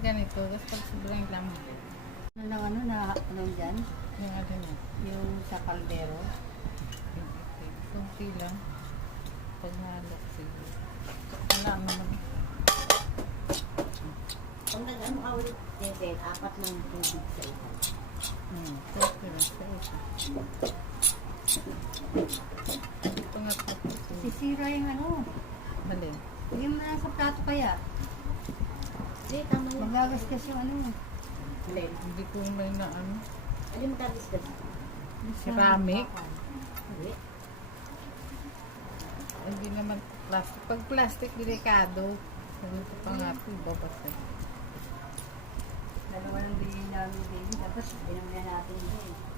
ganito, tapos pag sobrang lamig, Ano dyan? yung ano na, Yung sa kaldero. kunti lang. Pag nalok sige. Wala naman. Kung nag-ano ka ulit, Tete, 4 ng tubig sa isa. Okay lang sa isa. Ito nga po. Sisira yung ano. Malin. Bigyan mo na sa plato kaya. Hindi, tama yun. Magagasgas yung ano. Hindi ko may na ano. Ano yung magagasgas? Ceramic. Hindi. Hindi naman plastic. Pag plastic, delikado. Ganito pa nga po, babasay. Dalawa ng bilhin namin din. Tapos binamaya natin din.